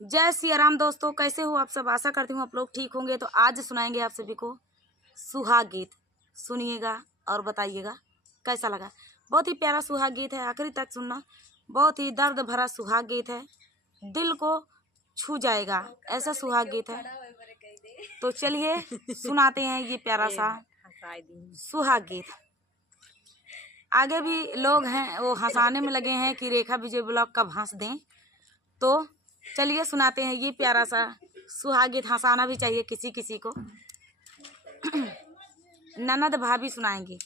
जय सिया राम दोस्तों, कैसे हो आप सब। आशा करती हूँ आप लोग ठीक होंगे। तो आज सुनाएंगे आप सभी को सुहाग गीत। सुनिएगा और बताइएगा कैसा लगा। बहुत ही प्यारा सुहाग गीत है, आखिरी तक सुनना। बहुत ही दर्द भरा सुहाग गीत है, दिल को छू जाएगा ऐसा सुहाग गीत है। तो चलिए सुनाते हैं ये प्यारा सा सुहाग गीत। आगे भी लोग हैं वो हंसाने में लगे हैं कि रेखा विजय ब्लॉग कब हंस दें। तो चलिए सुनाते हैं ये प्यारा सा सुहाग गीत। हंसाना भी चाहिए किसी किसी को। ननद भाभी सुनाएंगे।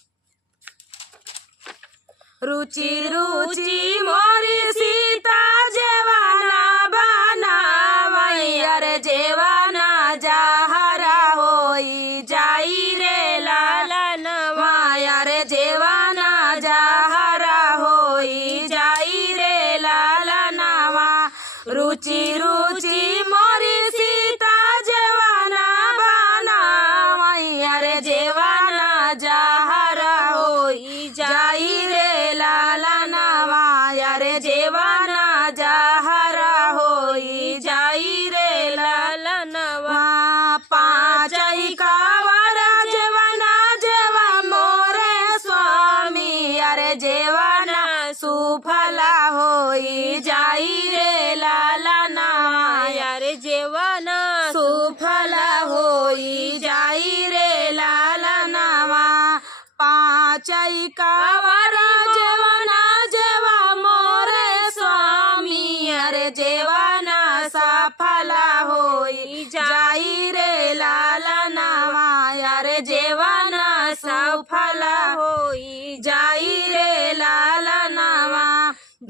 रुचि रुचि मोरी सीता जेवाना बनावई, अरे जेवाना जहरा होई जाई रे लालनवा, अरे जेवाना जहरा होई जाई रे लालनवा। रुचि रुचि मोरी सीता जेवाना बनावई, अरे जेवाना जहरा होई जाई रे लालनवा, अरे जेवाना जहरा होई जाई रे लालनवा। पाँचई कावरा जेवाना जेवा मोरे स्वामी, अरे जेवाना सुफला होई जाई रे लालनवा, अरे जेवाना सुफला होई जाई रे लालनवा। पाँचई कावरा जेवाना जेवा मोरे स्वामी, अरे जेवाना सफला होई जाई रे लालनवा, अरे जेवाना सफला होई जाई रे लालनवा।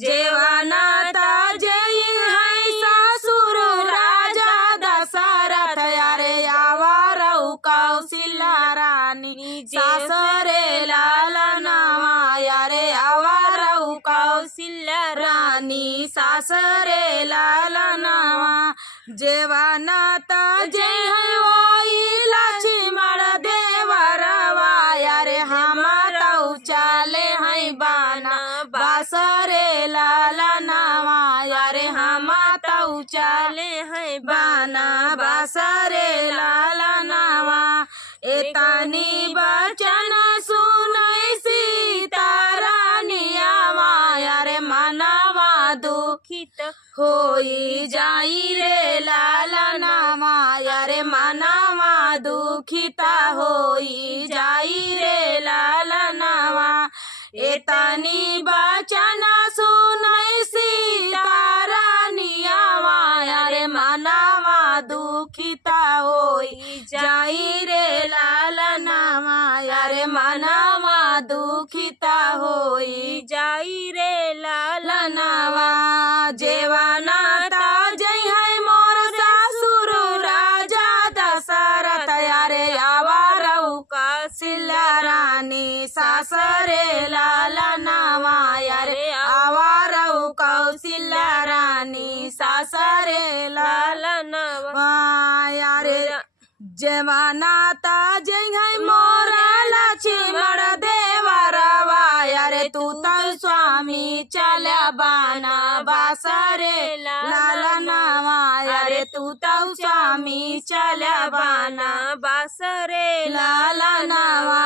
जेवाना ताजई है ससुर राजा दशरथ, अरे आवारऊ कौशल्या रानी सासरे लालनवा, अरे आवारऊ कौशल्या रानी सासरे लालनवा। जेवाना ताजई है वही लक्ष्मण देवरवा, अरे हम तऊ चले हैं बाना बासरे लालनवा, अरे हम तऊ चले हैं बाना बासरे लालनवा। एतनी बचन सुनई सीता रानियावा, अरे मनवा दुखित होई जाई रे लालनवा, अरे मनवा दुखित होई जाई रे लालनवा। एतनी बचन सुनई सीता रानियावा, अरे मनवा दुखित होई जाई रे लालनवा, अरे मनवा दुखित होई जाई रे लालनवा। जेवाना ताजई है मोर ससुर राजा दशरथ, अरे आवारऊ कौशल्या रानी सासरे लालनवा, अरे आवारऊ कौशल्या रानी सासरे लालनवा। अरे जेवाना ताजई है मोरा लक्ष्मण देवरवा, अरे तू तो स्वामी चला बाना बासरे लालनवा, अरे तू तो स्वामी चला बाना बासरे लालनवा।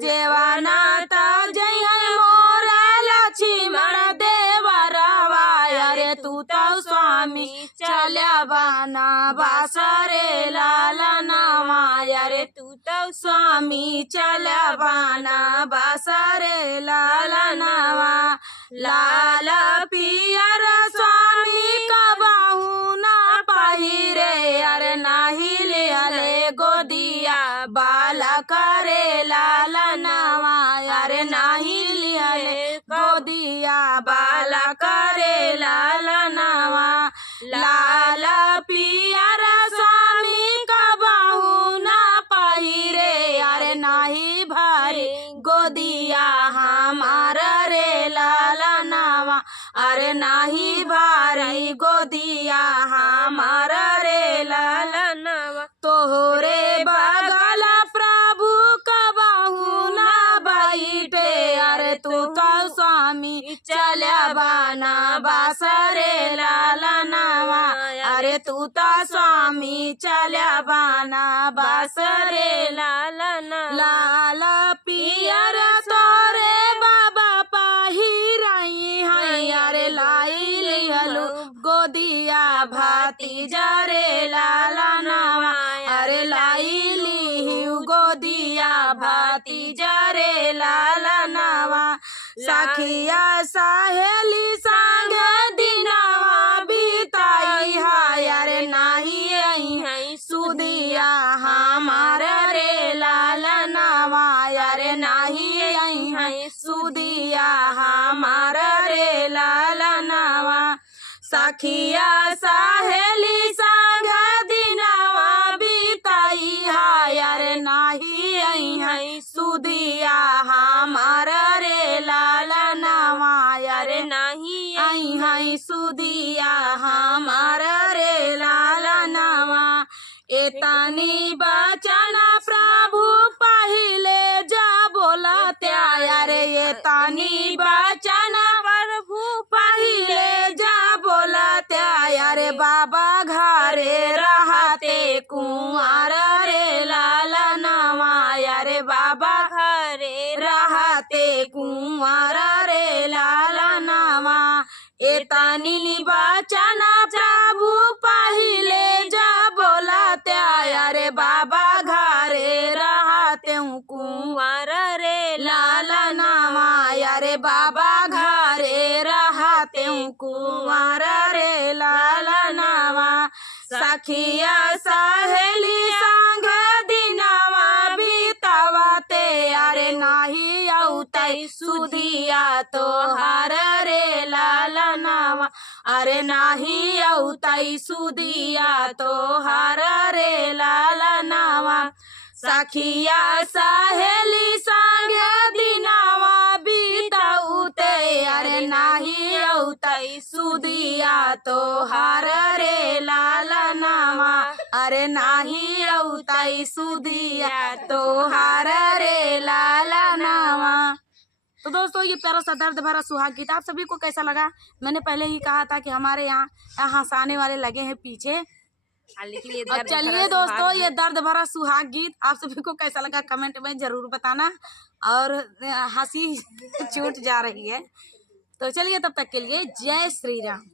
जेवाना ताजई है मोरा लक्ष्मण देवरवा, अरे तू तो स्वामी चला बाना बासरे लालनवा, अरे तू तो स्वामी चला बाना बासरे लालनवा। लाल पियर स्वामी कबहू ना पहिरे, अरे नाही ले गोदिया बाल करे लालनवा, अरे नाही ले गोदिया बाल करे लालनवा। लाल पियर स्वामी कबहू ना पहिरे, अरे नाही भरे गोदिया हमार रे लालनवा, अरे नाही भरे गोदिया हमार रे लालनवा। तोहरे बगल प्रभु कबहू ना बैठे, अरे तू तो स्वामी चला बाना बासरे लालनवा, अरे अरे तू तो स्वामी चल्या बाना बास रे लाला पियर तोरे बाबा पहिराई है अरे लाई लिहलु गोदिया भातीजा रे लाला नवा अरे लाई लिहु गोदिया भातीजा रे लाला नवा सखिया सहेली संग दिनवा बिताई है अरे नाही आई सुदिया हमार रे लाला नवा अरे नाही आई सुदिया हमार रे लाला नवा सखिया सहेली संग दिनवा बिताई है अरे नाही आई सुदिया हमार रे लाला नवा अरे नाही आई सुदिया हमार रे लाला नवा एतानी बचना प्रभु पहिले जा बोला त्या रे एतानी बचना प्रभु पहिले जा बोला त्या रे बाबा घरे रहते कुंवर रे लाला नवा रे बाबा घरे रहते कुंवर रे लाला नवा एतानी बचना प्रभु पहिले जा बोला त्या रे बाबा घरे रहते कुंवर रे लाला नवा रे बाबा घरे रहते कुंवर रे लाला नवा सखिया सहेली संग दिनवा बितावते अरे नाही औतई सुदिया तोहार रे लाला नवा अरे नाही औतई सुदिया तोहार रे लाला नवा सखिया सहेली संग दिनवा बिताउते अरे नाही औतई सुदिया तोहार रे लाला नवा अरे नाही औतई सुदिया तोहार रे लाला नवा। तो दोस्तों ये प्यारा सा दर्द भरा सुहाग गीत आप सभी को कैसा लगा? मैंने पहले ही कहा था कि हमारे यहाँ हंसाने वाले लगे हैं पीछे। और चलिए दोस्तों ये दर्द भरा सुहाग गीत आप सभी को कैसा लगा कमेंट में जरूर बताना। और हंसी छूट जा रही है। तो चलिए तब तक के लिए जय श्री राम।